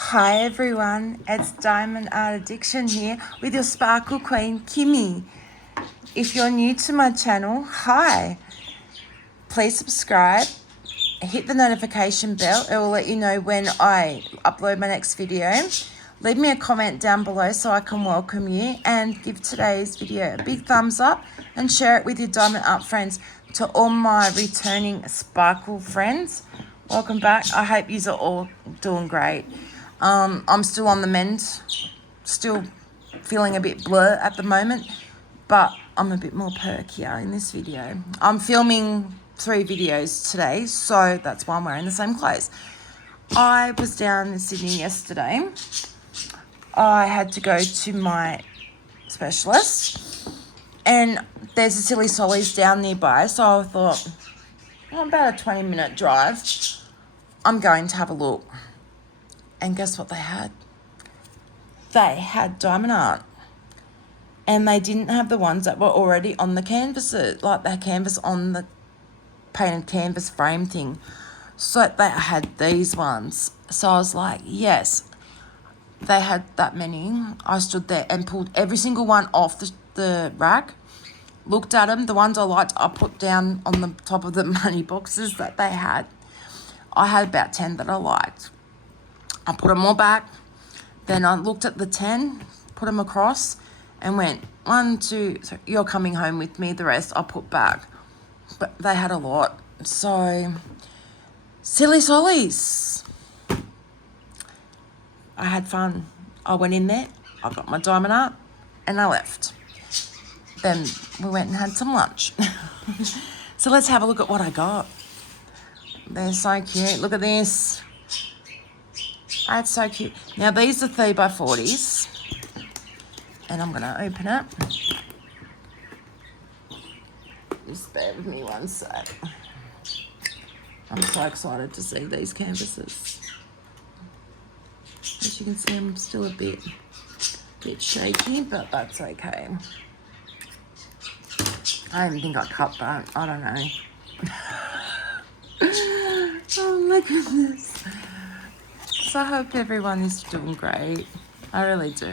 Hi everyone, it's Diamondart Addiction here with your Sparkle Queen, Kimmy. If you're new to my channel, hi. Please subscribe, hit the notification bell. It will let you know when I upload my next video. Leave me a comment down below so I can welcome you, and give today's video a big thumbs up and share it with your Diamondart friends. To all my returning Sparkle friends, welcome back. I hope you are all doing great. I'm still on the mend, still feeling a bit blur at the moment, but I'm a bit more perkier in this video. I'm filming 3 videos today, so that's why I'm wearing the same clothes. I was down in Sydney yesterday. I had to go to my specialist, and there's a Silly Solly's down nearby, so I thought, about a 20-minute drive, I'm going to have a look. And guess what they had? They had Diamondart. And they didn't have the ones that were already on the canvases, like the canvas on the painted canvas frame thing. So they had these ones. So I was like, yes. They had that many. I stood there and pulled every single one off the rack, looked at them. The ones I liked, I put down on the top of the money boxes that they had. I had about 10 that I liked. I put them all back. Then I looked at the 10, put them across, and went, 1, 2, 3, you're coming home with me. The rest I put back. But they had a lot. So, Silly Sollies. I had fun. I went in there, I got my Diamondart, and I left. Then we went and had some lunch. So let's have a look at what I got. They're so cute. Look at this. That's so cute. Now, these are 3x40s. And I'm going to open it. Just bear with me one sec. I'm so excited to see these canvases. As you can see, I'm still a bit shaky, but that's okay. I don't think I cut that. I don't know. Oh my goodness. So I hope everyone is doing great. I really do.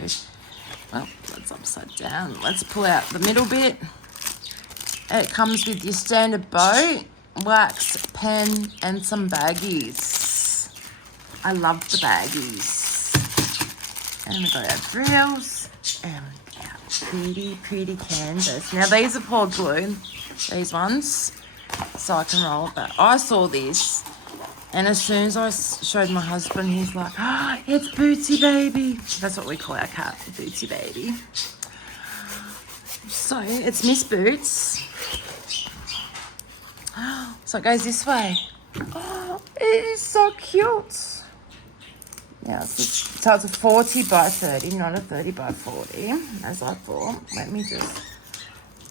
Well, that's upside down. Let's pull out the middle bit. It comes with your standard bow, wax, pen, and some baggies. I love the baggies. And we've got our drills and our pretty canvas. Now, these are poured glue, these ones, so I can roll it back. I saw this, and as soon as I showed my husband, he's like, oh, it's Bootsy Baby. That's what we call our cat, Bootsy Baby. So, it's Miss Boots. So it goes this way. Oh, it is so cute. Yeah, so it's a 40x30, not a 30x40, as I thought. Let me just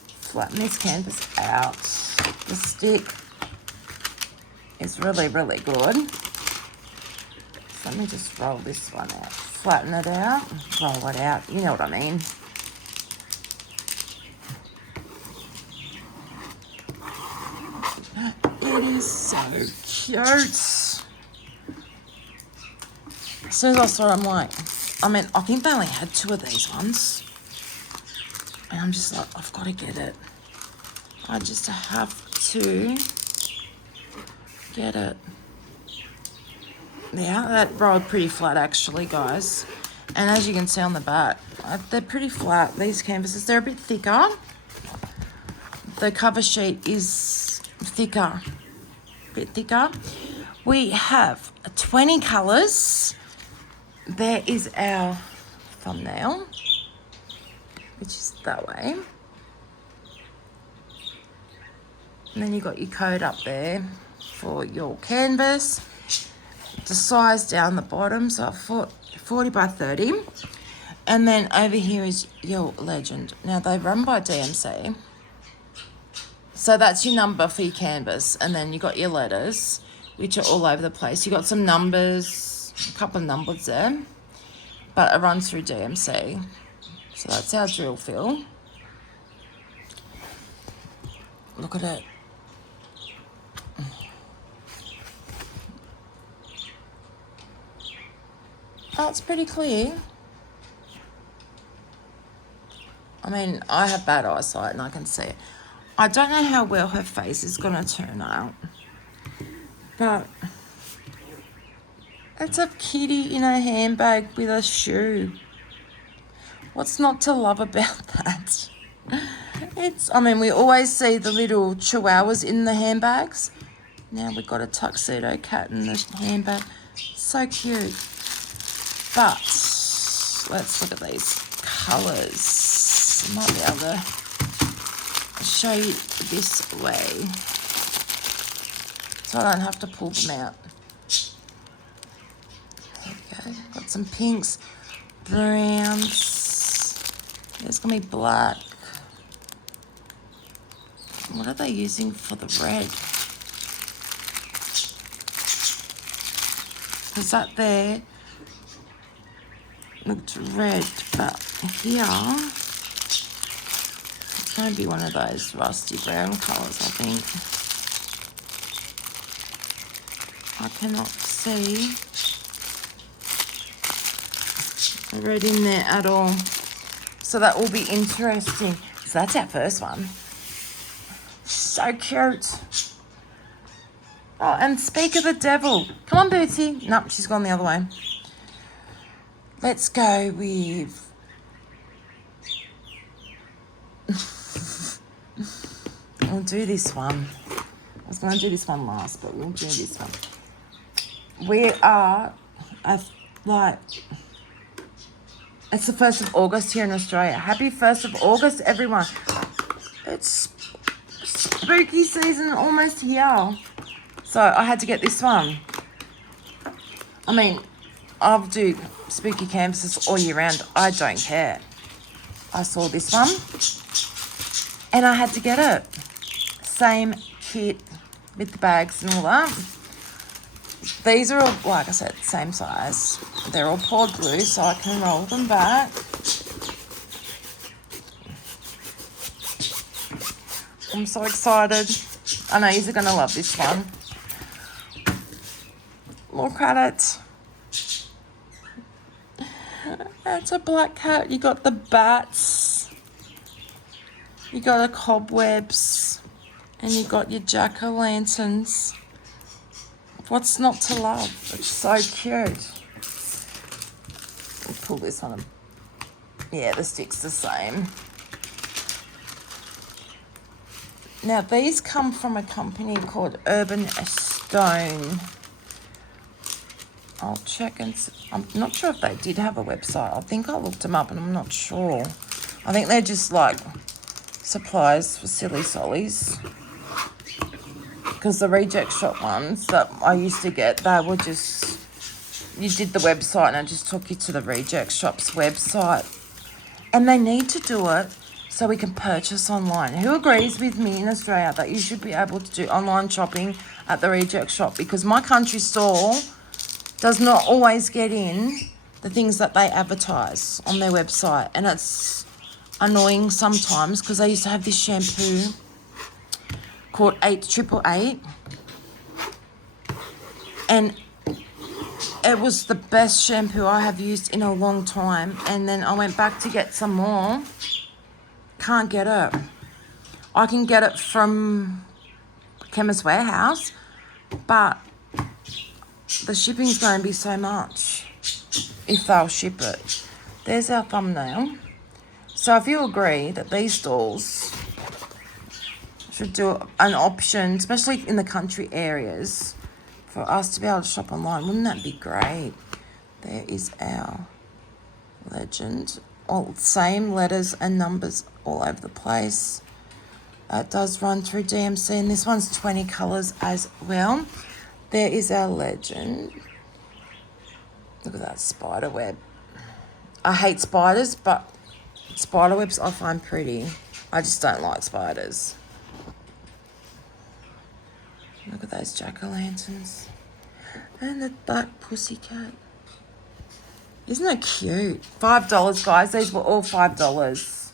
flatten this canvas out. The stick is really, really good. So let me just roll this one out. Flatten it out, roll it out. You know what I mean. It is so cute. As soon as I saw it, I'm like, I think they only had 2 of these ones. And I'm just like, I've got to get it. I just have to get it. Yeah, that rolled pretty flat actually, guys. And as you can see on the back, they're pretty flat, these canvases. They're a bit thicker. The cover sheet is thicker, a bit thicker. We have 20 colours. There is our thumbnail, which is that way. And then you've got your code up there for your canvas. The size down the bottom, so 40x30. And then over here is your legend. Now, they run by DMC. So that's your number for your canvas. And then you got your letters, which are all over the place. You got some numbers, a couple of numbers there. But it runs through DMC. So that's our drill fill. Look at it. Oh, it's pretty clear. I mean, I have bad eyesight and I can see it. I don't know how well her face is going to turn out. But it's a kitty in a handbag with a shoe. What's not to love about that? I mean, we always see the little chihuahuas in the handbags. Now we've got a tuxedo cat in the handbag. So cute. But let's look at these colours. I might be able to show you this way so I don't have to pull them out. There we go. Got some pinks, browns. There's going to be black. What are they using for the red? Because that there looked red, but here it's going to be one of those rusty brown colours, I think. I cannot see the red in there at all. So that will be interesting. So that's our first one. So cute. Oh, and speak of the devil. Come on, Bootsy. Nope, she's gone the other way. Let's go with... We'll do this one. I was going to do this one last, but we'll do this one. We are, it's the 1st of August here in Australia. Happy 1st of August, everyone. It's spooky season almost here. So I had to get this one. I mean, I'll do spooky canvases all year round. I don't care. I saw this one and I had to get it. Same kit with the bags and all that. These are all, like I said, same size. They're all poured glue, so I can roll them back. I'm so excited. I know you're going to love this one. Look at it. It's a black cat. You got the bats. You got the cobwebs. And you got your jack-o'-lanterns. What's not to love? It's so cute. I'll pull this on them. Yeah, the stick's the same. Now, these come from a company called Urban Stone. I'll check and see. I'm not sure if they did have a website. I think I looked them up and I'm not sure. I think they're just like supplies for silly sollies. Because the reject shop ones that I used to get, they were just, you did the website and it just took you to the reject shop's website. And they need to do it so we can purchase online. Who agrees with me in Australia that you should be able to do online shopping at the reject shop? Because my country store does not always get in the things that they advertise on their website. And it's annoying sometimes because I used to have this shampoo called 888, and it was the best shampoo I have used in a long time. And then I went back to get some more. Can't get it. I can get it from Chemist Warehouse, but the shipping's going to be so much if they'll ship it. There's our thumbnail. So if you agree that these stores should do an option, especially in the country areas, for us to be able to shop online, wouldn't that be great? There is our legend. All same letters and numbers all over the place. It does run through DMC, and this one's 20 colours as well. There is our legend. Look at that spider web. I hate spiders, but spider webs I find pretty. I just don't like spiders. Look at those jack-o'-lanterns. And the black pussycat. Isn't it cute? $5, guys. These were all $5.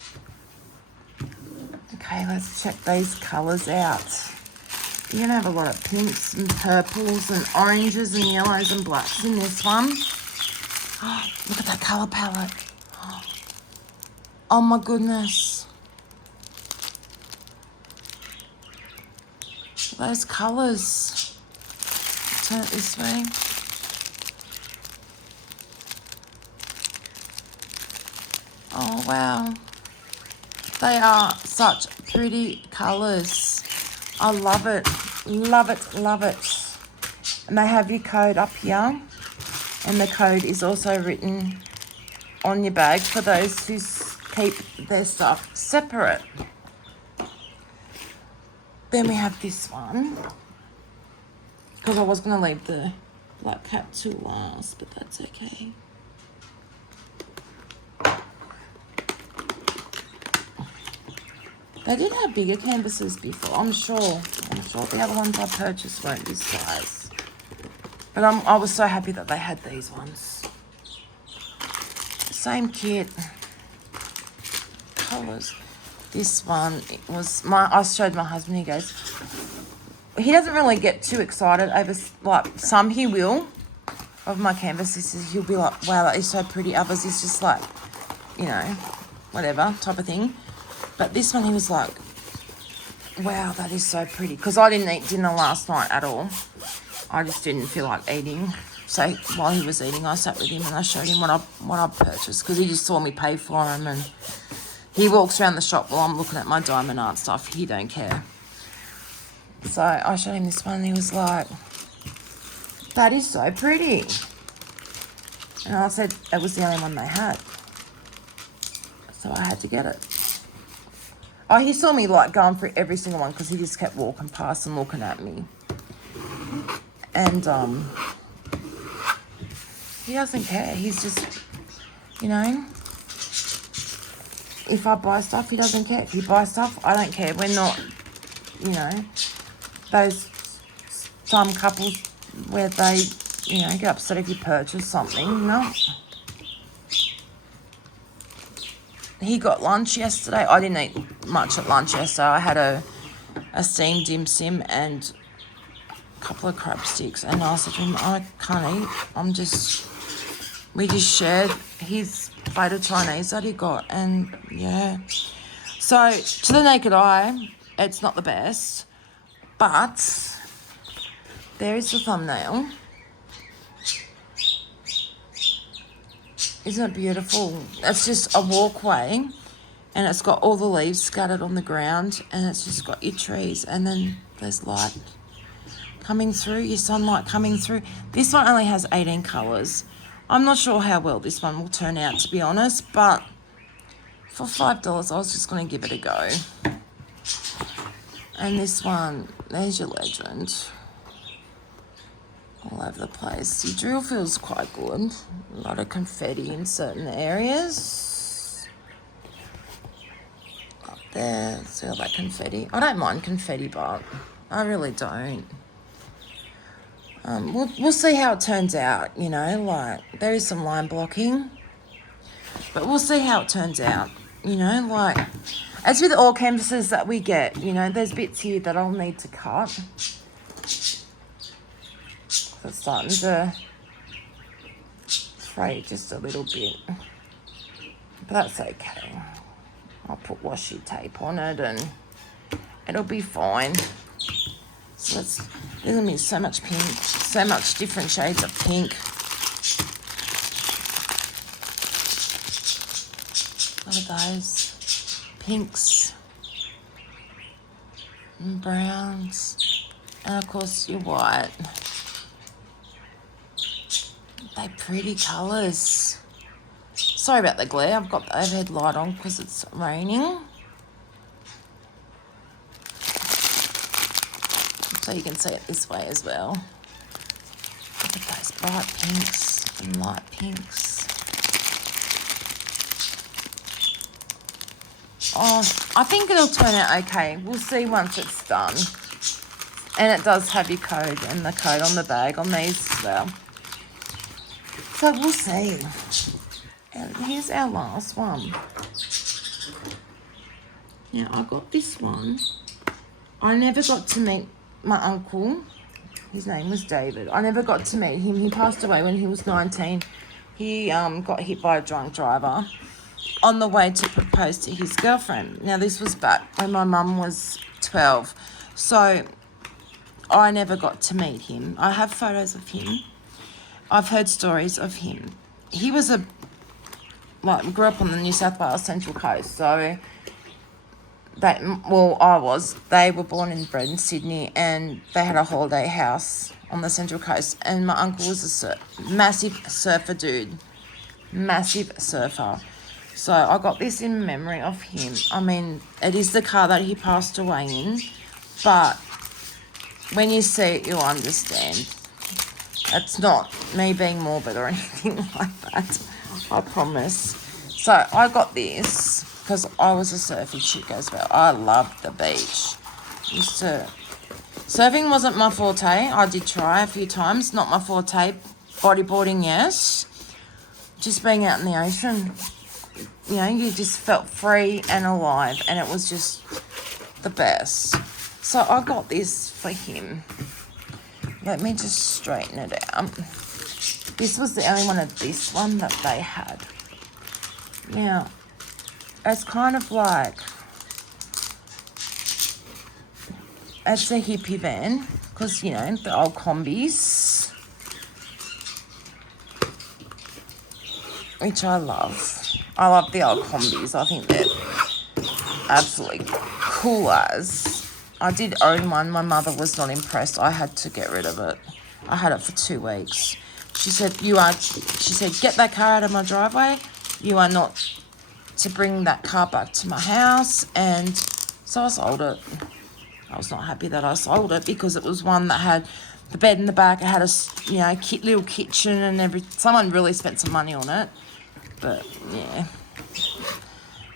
Okay, let's check these colours out. You're going to have a lot of pinks and purples and oranges and yellows and blacks in this one. Oh, look at that colour palette. Oh my goodness. Those colours. Turn it this way. Oh wow. They are such pretty colours. I love it. Love it, love it. And they have your code up here. And the code is also written on your bag for those who keep their stuff separate. Then we have this one. Because I was going to leave the black cap to last, but that's okay. They did have bigger canvases before, I'm sure. The other ones I purchased weren't this size. But I was so happy that they had these ones. Same kit. Colours. This one, it was I showed my husband, he goes, he doesn't really get too excited over, like, some he will, of my canvases. He'll be like, wow, that is so pretty. Others is just like, you know, whatever type of thing. But this one, he was like, wow, that is so pretty. Because I didn't eat dinner last night at all. I just didn't feel like eating. So while he was eating, I sat with him and I showed him what I purchased. Because he just saw me pay for them. And he walks around the shop while I'm looking at my Diamondart stuff. He don't care. So I showed him this one and he was like, that is so pretty. And I said it was the only one they had. So I had to get it. Oh, he saw me like going through every single one because he just kept walking past and looking at me. And he doesn't care. He's just, you know, if I buy stuff, he doesn't care. If you buy stuff, I don't care. We're not, you know, those some couples where they, you know, get upset if you purchase something. No. He got lunch yesterday. I didn't eat much at lunch yesterday. I had a steamed dim sim and a couple of crab sticks. And I said to him, I can't eat. We just shared his plate of Chinese that he got. And, yeah. So, to the naked eye, it's not the best. But there is the thumbnail. Isn't it beautiful? It's just a walkway and it's got all the leaves scattered on the ground and it's just got your trees and then there's light coming through, your sunlight coming through. This one only has 18 colours. I'm not sure how well this one will turn out, to be honest, but for $5 I was just going to give it a go. And this one, there's your legend. All over the place. Your drill feels quite good. A lot of confetti in certain areas. Up there, see all that confetti. I don't mind confetti, but I really don't. We'll see how it turns out, you know, like there is some line blocking. But we'll see how it turns out, you know, like as with all canvases that we get, you know, there's bits here that I'll need to cut. It's starting to fray just a little bit, but that's okay. I'll put washi tape on it and it'll be fine. So there's gonna be so much pink, so much different shades of pink. Look at those pinks and browns, and of course your white. They're pretty colours. Sorry about the glare. I've got the overhead light on because it's raining. So you can see it this way as well. Look at those bright pinks and light pinks. Oh, I think it'll turn out okay. We'll see once it's done. And it does have your code and the code on the bag on these as well. So we'll see. And here's our last one. Now I got this one. I never got to meet my uncle. His name was David. I never got to meet him. He passed away when he was 19. he got hit by a drunk driver on the way to propose to his girlfriend. Now, this was back when my mum was 12, so I never got to meet him. I have photos of him. I've heard stories of him. He was we grew up on the New South Wales Central Coast, so they were born and bred in Sydney, and they had a holiday house on the Central Coast, and my uncle was a massive surfer dude. Massive surfer. So I got this in memory of him. I mean, it is the car that he passed away in, but when you see it, you'll understand. It's not me being morbid or anything like that, I promise. So I got this because I was a surfy chick as well. I loved the beach. Surfing wasn't my forte. I did try a few times. Not my forte. Bodyboarding, yes. Just being out in the ocean, you know, you just felt free and alive, and it was just the best. So I got this for him. Let me just straighten it out. This was the only one of this one that they had. Now, it's kind of like, it's a hippie van, because, you know, the old combis, which I love. I love the old combis. I think they're absolutely cool as. I did own one. My mother was not impressed. I had to get rid of it. I had it for 2 weeks. She said, get that car out of my driveway. You are not to bring that car back to my house. And so I sold it. I was not happy that I sold it because it was one that had the bed in the back. It had a little kitchen and everything. Someone really spent some money on it. But, yeah.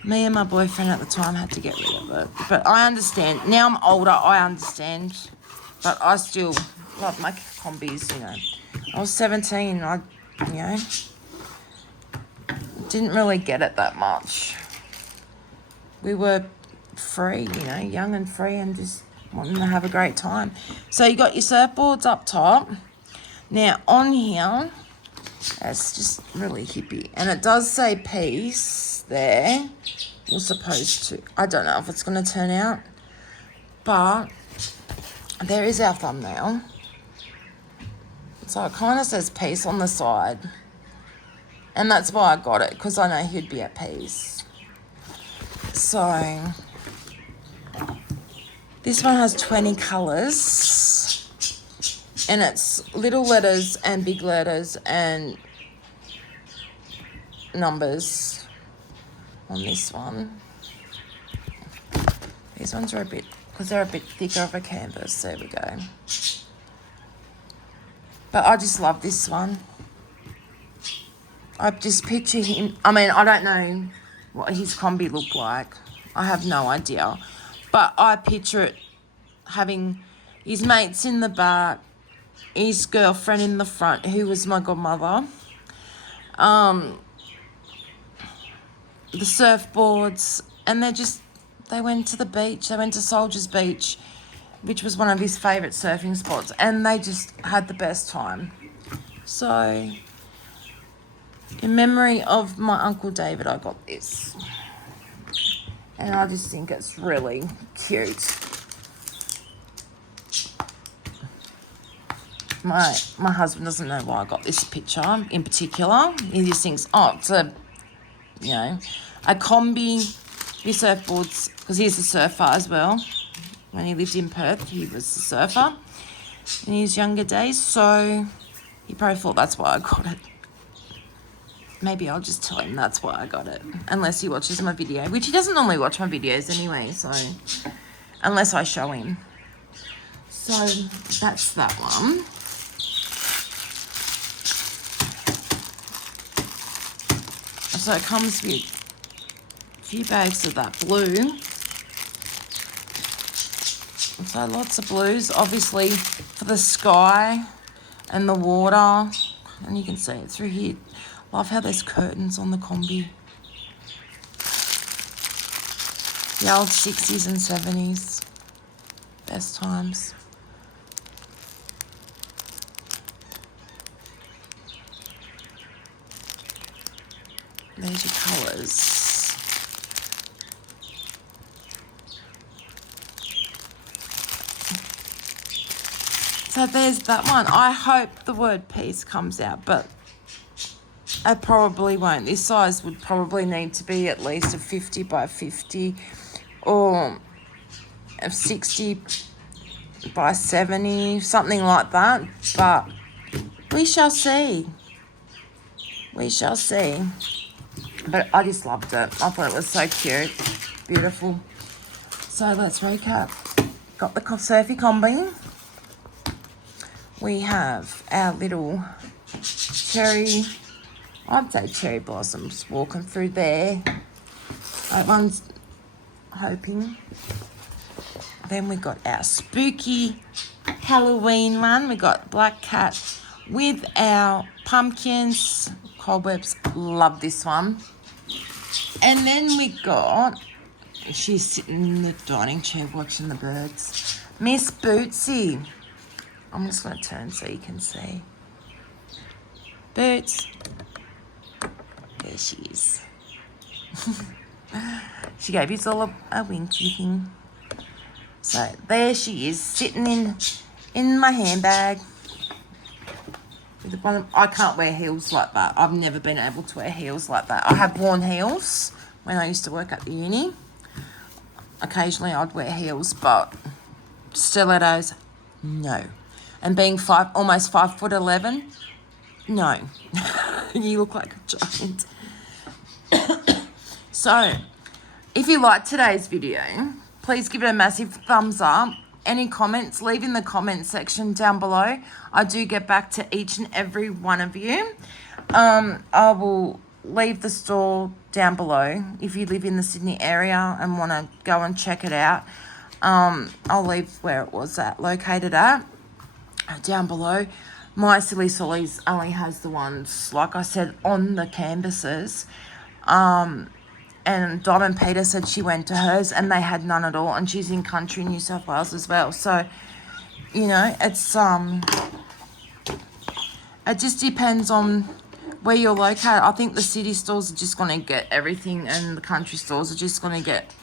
Me and my boyfriend at the time had to get rid of it. But I understand. Now I'm older, I understand. But I still love my combis, you know. I was 17, didn't really get it that much. We were free, young and free, and just wanting to have a great time. So you got your surfboards up top. Now on here, it's just really hippie. And it does say peace there. You're supposed to. I don't know if it's going to turn out. But there is our thumbnail. So it kind of says peace on the side. And that's why I got it, because I know he'd be at peace. So this one has 20 colours. And it's little letters and big letters and numbers on this one. These ones are because they're a bit thicker of a canvas. There we go. But I just love this one. I just picture him. I mean, I don't know what his combi looked like. I have no idea. But I picture it having his mates in the back, his girlfriend in the front, who was my godmother. The surfboards, and they went to the beach. They went to Soldiers Beach, which was one of his favourite surfing spots, and they just had the best time. So, in memory of my Uncle David, I got this. And I just think it's really cute. My husband doesn't know why I got this picture in particular. He just thinks, it's a combi, his surfboards, because he's a surfer as well. When he lived in Perth, he was a surfer in his younger days, so he probably thought that's why I got it. Maybe I'll just tell him that's why I got it, unless he watches my video, which he doesn't normally watch my videos anyway, so unless I show him. So that's that one. So it comes with a few bags of that blue. So lots of blues, obviously, for the sky and the water. And you can see it through here. Love how there's curtains on the combi. The old 60s and 70s. Best times. There's your colours. So there's that one. I hope the word peace comes out, but it probably won't. This size would probably need to be at least a 50 by 50 or a 60 by 70, something like that. But we shall see. We shall see. But I just loved it. I thought it was so cute. Beautiful. So let's recap. Got the surfy combi. We have our little cherry, I'd say cherry blossoms walking through there. That one's hoping. Then we got our spooky Halloween one. We got black cat with our pumpkins, cobwebs. Love this one. And then we got, she's sitting in the dining chair watching the birds, Miss Bootsy. I'm just going to turn so you can see. Boots. There she is. She gave us all a winky thing. So there she is, sitting in my handbag. I can't wear heels like that. I've never been able to wear heels like that. I have worn heels when I used to work at the uni. Occasionally I'd wear heels, but stilettos, no. And being almost 5'11", no. You look like a giant. So, if you liked today's video, please give it a massive thumbs up. Any comments, leave in the comment section down below. I do get back to each and every one of you. I will leave the store down below if you live in the Sydney area and want to go and check it out. I'll leave where it was located at down below. My Silly Sollies only has the ones, like I said, on the canvases. And Diamond Peter said she went to hers and they had none at all, and she's in country New South Wales as well. So, you know, it's it just depends on where you're located. I think the city stores are just going to get everything, and the country stores are just going to get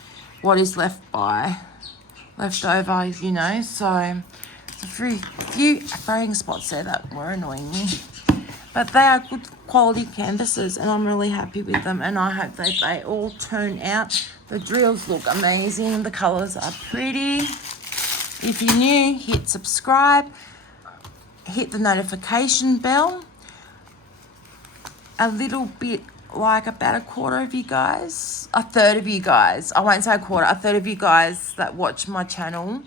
what is left over, you know. So it's a few fraying spots there that were annoying me. But they are good quality canvases and I'm really happy with them, and I hope that they all turn out. The drills look amazing. The colours are pretty. If you're new, hit subscribe. Hit the notification bell. A little bit, like about a quarter of you guys, a third of you guys, I won't say a quarter, a third of you guys that watch my channel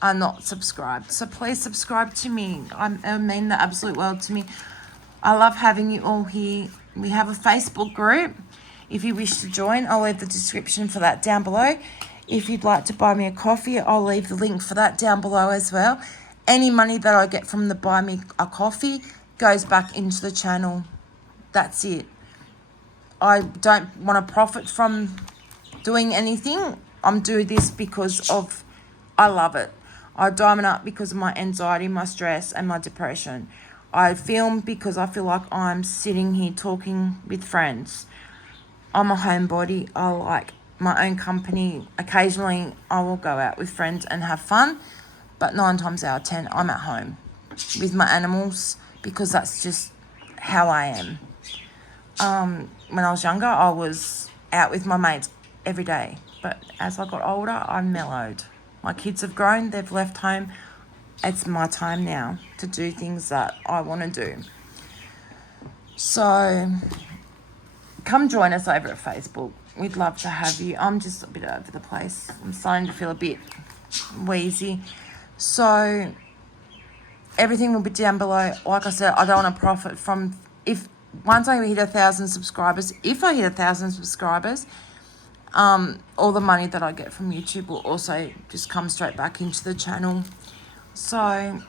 are not subscribed. So please subscribe to me. I mean the absolute world to me. I love having you all here. We have a Facebook group. If you wish to join, I'll leave the description for that down below. If you'd like to buy me a coffee, I'll leave the link for that down below as well. Any money that I get from the buy me a coffee goes back into the channel. That's it. I don't want to profit from doing anything. I'm doing this because of, I love it. I Diamondart because of my anxiety, my stress, and my depression. I film because I feel like I'm sitting here talking with friends. I'm a homebody. I like my own company. Occasionally, I will go out with friends and have fun, but 9 times out of 10, I'm at home with my animals because that's just how I am. When I was younger, I was out with my mates every day, but as I got older, I mellowed. My kids have grown. They've left home. It's my time now to do things that I want to do. So come join us over at Facebook. We'd love to have you. I'm just a bit over the place. I'm starting to feel a bit wheezy. So everything will be down below. Like I said, I don't want to profit from, once I hit 1,000 subscribers, if I hit 1,000 subscribers, all the money that I get from YouTube will also just come straight back into the channel. So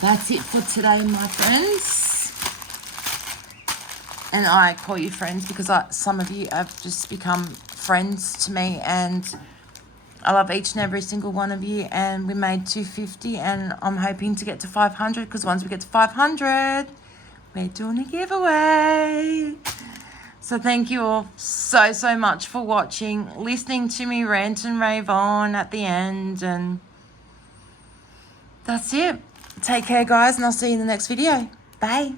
that's it for today, my friends. And I call you friends because some of you have just become friends to me, and I love each and every single one of you. And we made 250, and I'm hoping to get to 500, because once we get to 500, we're doing a giveaway. So thank you all so much for watching, listening to me rant and rave on at the end, and that's it. Take care, guys, and I'll see you in the next video. Bye.